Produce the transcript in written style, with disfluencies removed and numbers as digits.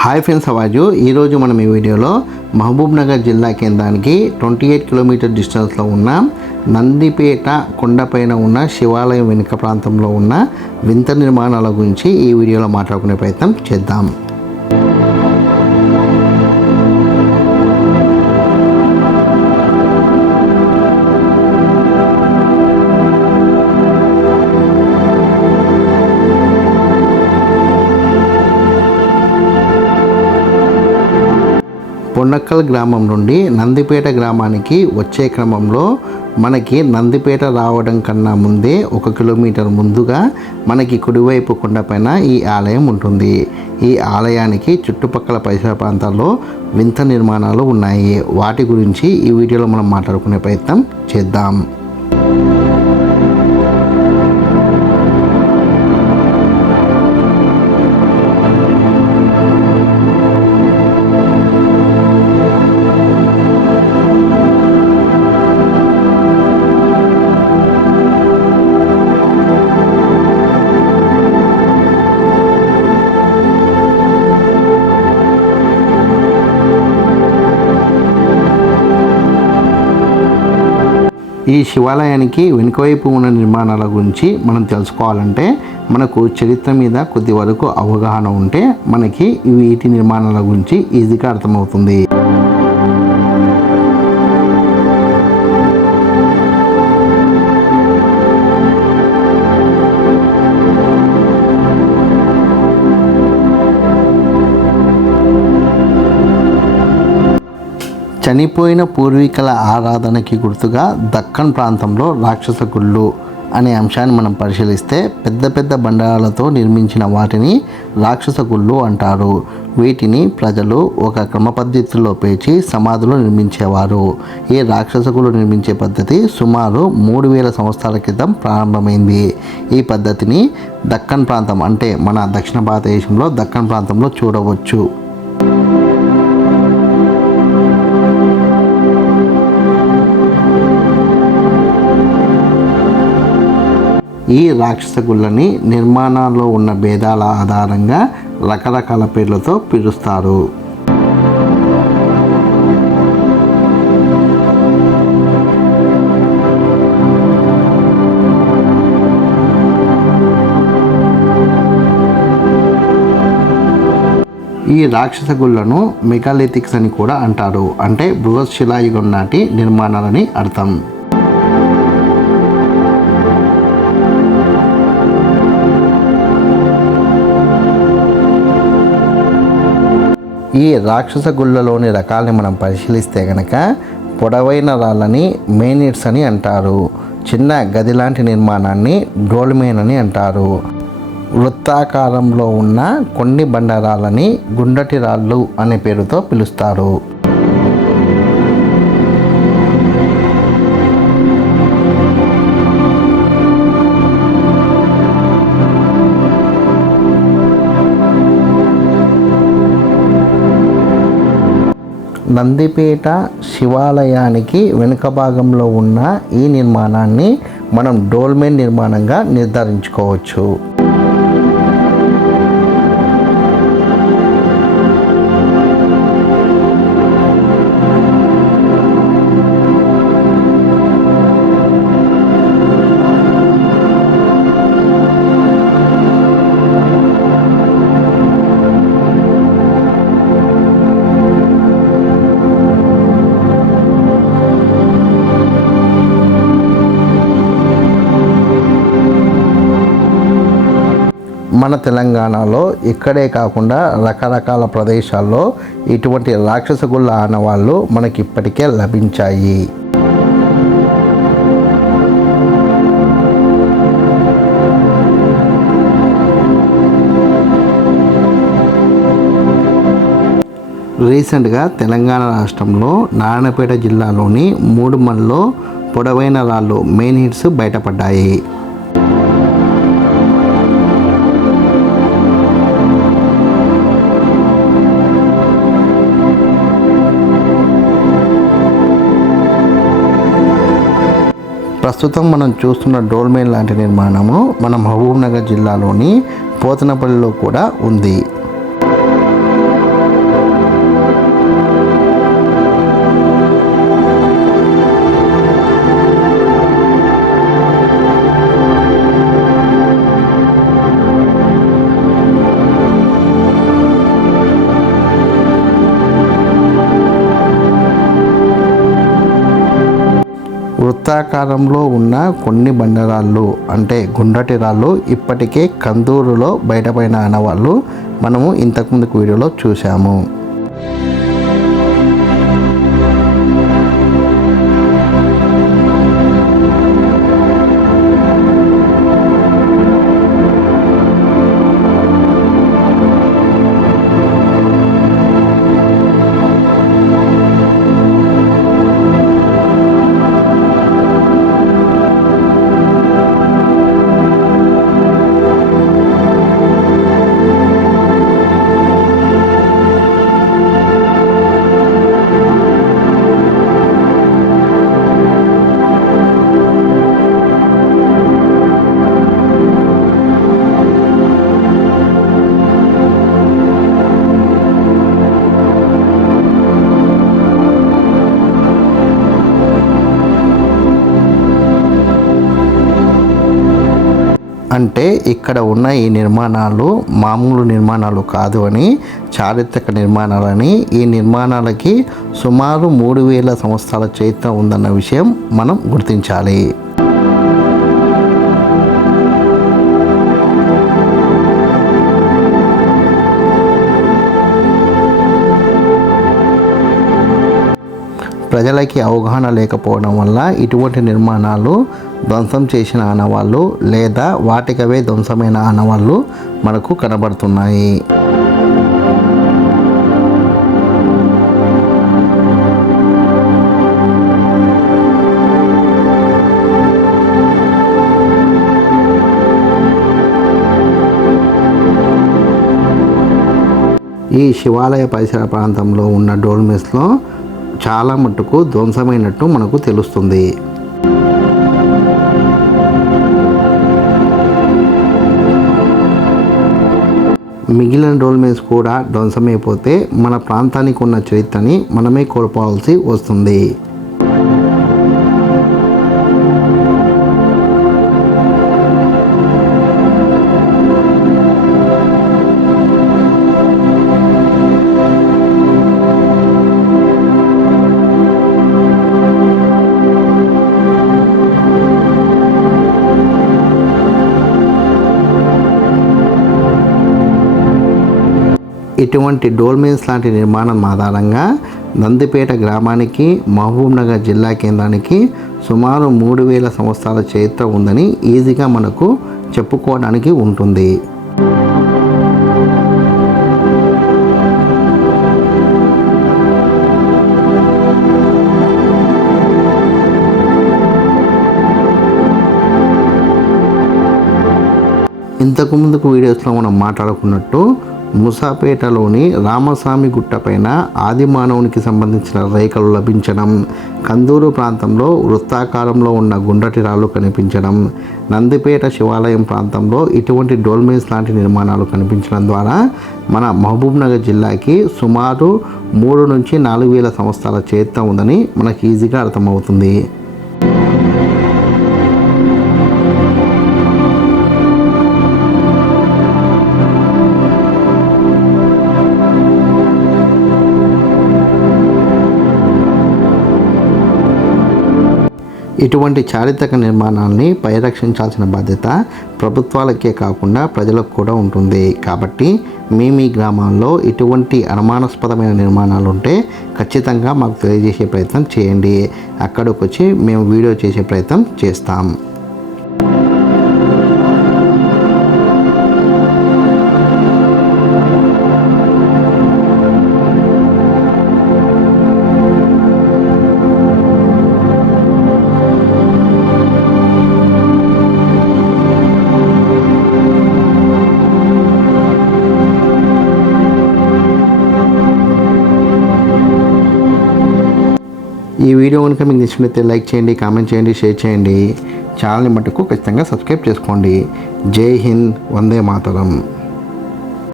Hi friends, అవాజు ఈరోజు మనం ఈ వీడియోలో మహబూబ్నగర్ జిల్లా కేంద్రానికి 28 కిలోమీటర్ డిస్టెన్స్లో ఉన్న నందిపేట కొండపైన ఉన్న శివాలయం వెనుక ప్రాంతంలో ఉన్న వింత నిర్మాణాల గురించి ఈ వీడియోలో మాట్లాడుకునే ప్రయత్నం చేద్దాం. పొన్నక్కల్ గ్రామం నుండి నందిపేట గ్రామానికి వచ్చే క్రమంలో మనకి నందిపేట రావడం కన్నా ముందే 1 కిలోమీటర్ ముందుగా మనకి కుడివైపు కొండపైన ఈ ఆలయం ఉంటుంది. ఈ ఆలయానికి చుట్టుపక్కల పరిసర ప్రాంతాల్లో వింత నిర్మాణాలు ఉన్నాయి. వాటి గురించి ఈ వీడియోలో మనం మాట్లాడుకునే ప్రయత్నం చేద్దాం. ఈ శివాలయానికి వెనుకవైపు ఉన్న నిర్మాణాల గురించి మనం తెలుసుకోవాలంటే మనకు చరిత్ర మీద కొద్ది వరకు అవగాహన ఉంటే మనకి వీటి నిర్మాణాల గురించి ఈజీగా అర్థమవుతుంది. చనిపోయిన పూర్వీకుల ఆరాధనకి గుర్తుగా దక్కన్ ప్రాంతంలో రాక్షస గుళ్ళు అనే అంశాన్ని మనం పరిశీలిస్తే పెద్ద పెద్ద బండరాలతో నిర్మించిన వాటిని రాక్షస గుళ్ళు అంటారు. వీటిని ప్రజలు ఒక క్రమ పద్ధతిలో పేర్చి సమాధులు నిర్మించేవారు. ఈ రాక్షస గుళ్ళు నిర్మించే పద్ధతి సుమారు 3000 సంవత్సరాల క్రితం ప్రారంభమైంది. ఈ పద్ధతిని దక్కన్ ప్రాంతం అంటే మన దక్షిణ భారతదేశంలో దక్కన్ ప్రాంతంలో చూడవచ్చు. ఈ రాక్షస గుళ్ళని నిర్మాణాల్లో ఉన్న భేదాల ఆధారంగా రకరకాల పేర్లతో పిలుస్తారు. ఈ రాక్షస గుళ్ళను మెగాలిథిక్స్ అని కూడా అంటారు. అంటే బృహత్ శిలాయుగం నాటి నిర్మాణాలని అర్థం. ఈ రాక్షస గుళ్ళలోని రకాలని మనం పరిశీలిస్తే కనుక పొడవైన రాళ్ళని మేనిట్స్ అని అంటారు. చిన్న గది లాంటి నిర్మాణాన్ని డోల్మెన్ అని అంటారు. వృత్తాకారంలో ఉన్న కొన్ని బండరాళ్ళని గుండటి రాళ్ళు అనే పేరుతో పిలుస్తారు. నందిపేట శివాలయానికి వెనుక భాగంలో ఉన్న ఈ నిర్మాణాన్ని మనం డోల్మెన్ నిర్మాణంగా నిర్ధారించుకోవచ్చు. మన తెలంగాణలో ఇక్కడే కాకుండా రకరకాల ప్రదేశాల్లో ఇటువంటి రాక్షస గుళ్ళ ఆనవాళ్ళు మనకి ఇప్పటికే లభించాయి. రీసెంట్గా తెలంగాణ రాష్ట్రంలో నారాయణపేట జిల్లాలోని మూడుమల్లో పొడవైన రాళ్ళు మెయిన్ హిట్స్ బయటపడ్డాయి. ప్రస్తుతం మనం చూస్తున్న డోల్మెన్ లాంటి నిర్మాణము మన మహబూబ్నగర్ జిల్లాలోని పోతనపల్లిలో కూడా ఉంది. వృత్తాకారంలో ఉన్న కొన్ని బండరాళ్ళు అంటే గుండ్రటి రాళ్ళు ఇప్పటికే కందూరులో బయటపడిన ఆనవాళ్ళు మనము ఇంతకుముందు వీడియోలో చూసాము. అంటే ఇక్కడ ఉన్న ఈ నిర్మాణాలు మామూలు నిర్మాణాలు కాదు అని, చారిత్రక నిర్మాణాలని. ఈ నిర్మాణాలకి సుమారు 3000 సంవత్సరాల చరిత్ర ఉందన్న విషయం మనం గుర్తించాలి. ప్రజలకి అవగాహన లేకపోవడం వల్ల ఇటువంటి నిర్మాణాలు ధ్వంసం చేసిన ఆనవాళ్ళు లేదా వాటికవే ధ్వంసమైన ఆనవాళ్ళు మనకు కనబడుతున్నాయి. ఈ శివాలయ పరిసర ప్రాంతంలో ఉన్న డోల్మెస్లో చాలా మట్టుకు ధ్వంసమైనట్టు మనకు తెలుస్తుంది. మిగిలిన డోల్మెన్స్ కూడా ధ్వంసమైపోతే మన ప్రాంతానికి ఉన్న చరిత్రని మనమే కోల్పోవాల్సి వస్తుంది. ఇటువంటి డోల్మెన్స్ లాంటి నిర్మాణం ఆధారంగా నందిపేట గ్రామానికి మహబూబ్నగర్ జిల్లా కేంద్రానికి సుమారు 3000 సంవత్సరాల చరిత్ర ఉందని ఈజీగా మనకు చెప్పుకోవడానికి ఉంటుంది. ఇంతకు ముందుకు వీడియోస్లో మనం మాట్లాడుకున్నట్టు మూసాపేటలోని రామస్వామి గుట్టపైన ఆది మానవునికి సంబంధించిన రేఖలు లభించడం, కందూరు ప్రాంతంలో వృత్తాకారంలో ఉన్న గుండ్రటి రాళ్ళు కనిపించడం, నందిపేట శివాలయం ప్రాంతంలో ఇటువంటి డోల్మెన్స్ లాంటి నిర్మాణాలు కనిపించడం ద్వారా మన మహబూబ్నగర్ జిల్లాకి సుమారు 3 నుంచి 4000 సంవత్సరాల చరిత్ర ఉందని మనకి ఈజీగా అర్థమవుతుంది. ఇటువంటి చారిత్రక నిర్మాణాలని పరిరక్షించాల్సిన బాధ్యత ప్రభుత్వాలకే కాకుండా ప్రజలకు కూడా ఉంటుంది. కాబట్టి మీ గ్రామాల్లో ఇటువంటి అనుమానాస్పదమైన నిర్మాణాలు ఉంటే ఖచ్చితంగా మాకు తెలియజేసే ప్రయత్నం చేయండి. అక్కడికి వచ్చి మేము వీడియో చేసే ప్రయత్నం చేస్తాం. ఈ వీడియో కనుక మీకు నచ్చినట్లయితే లైక్ చేయండి, కామెంట్ చేయండి, షేర్ చేయండి. ఛానల్ని మటుకు ఖచ్చితంగా సబ్స్క్రైబ్ చేసుకోండి. జై హింద్, వందే మాతరం.